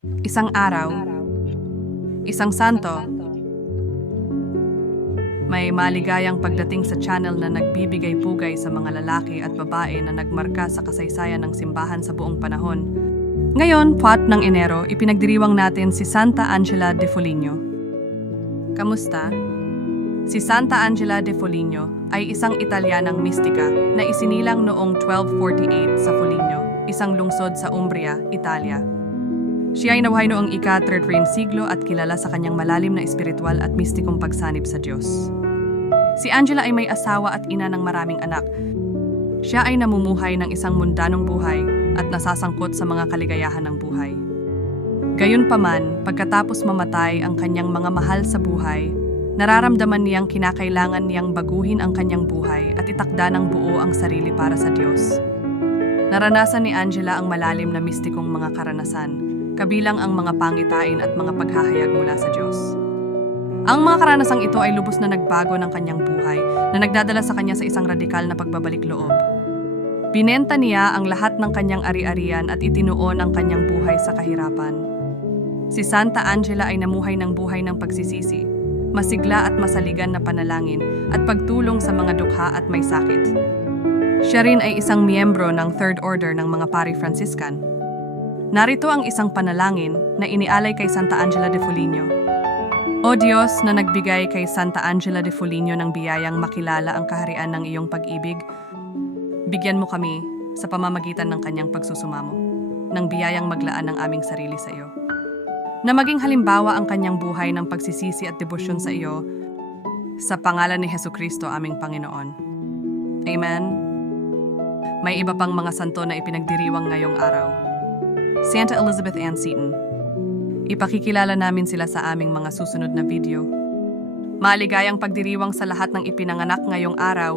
Isang araw, isang santo, may maligayang pagdating sa channel na nagbibigay pugay sa mga lalaki at babae na nagmarka sa kasaysayan ng simbahan sa buong panahon. Ngayon, 4 ng Enero, ipinagdiriwang natin si Santa Angela de Foligno. Kamusta? Si Santa Angela de Foligno ay isang Italianang mistika na isinilang noong 1248 sa Foligno, isang lungsod sa Umbria, Italia. Siya ay noong ika-third reign siglo at kilala sa kanyang malalim na espiritual at mistikong pagsanib sa Diyos. Si Angela ay may asawa at ina ng maraming anak. Siya ay namumuhay ng isang mundanong buhay at nasasangkot sa mga kaligayahan ng buhay. Gayunpaman, pagkatapos mamatay ang kanyang mga mahal sa buhay, nararamdaman niyang kinakailangan niyang baguhin ang kanyang buhay at itakda ng buo ang sarili para sa Diyos. Naranasan ni Angela ang malalim na mistikong mga karanasan, kabilang ang mga pangitain at mga paghahayag mula sa Diyos. Ang mga karanasang ito ay lubos na nagbago ng kanyang buhay na nagdadala sa kanya sa isang radikal na pagbabalik loob. Binenta niya ang lahat ng kanyang ari-arian at itinuon ang kanyang buhay sa kahirapan. Si Santa Angela ay namuhay ng buhay ng pagsisisi, masigla at masaligan na panalangin at pagtulong sa mga dukha at may sakit. Siya rin ay isang miyembro ng Third Order ng mga Pari Franciscan. Narito ang isang panalangin na inialay kay Santa Angela de Foligno. O Diyos na nagbigay kay Santa Angela de Foligno ng biyayang makilala ang kaharian ng iyong pag-ibig, bigyan mo kami sa pamamagitan ng kanyang pagsusumamo, ng biyayang maglaan ng aming sarili sa iyo. Na maging halimbawa ang kanyang buhay ng pagsisisi at debosyon sa iyo, sa pangalan ni Heso Kristo aming Panginoon. Amen. May iba pang mga santo na ipinagdiriwang ngayong araw. Santa Elizabeth Ann Seton. Ipakikilala namin sila sa aming mga susunod na video. Maligayang pagdiriwang sa lahat ng ipinanganak ngayong araw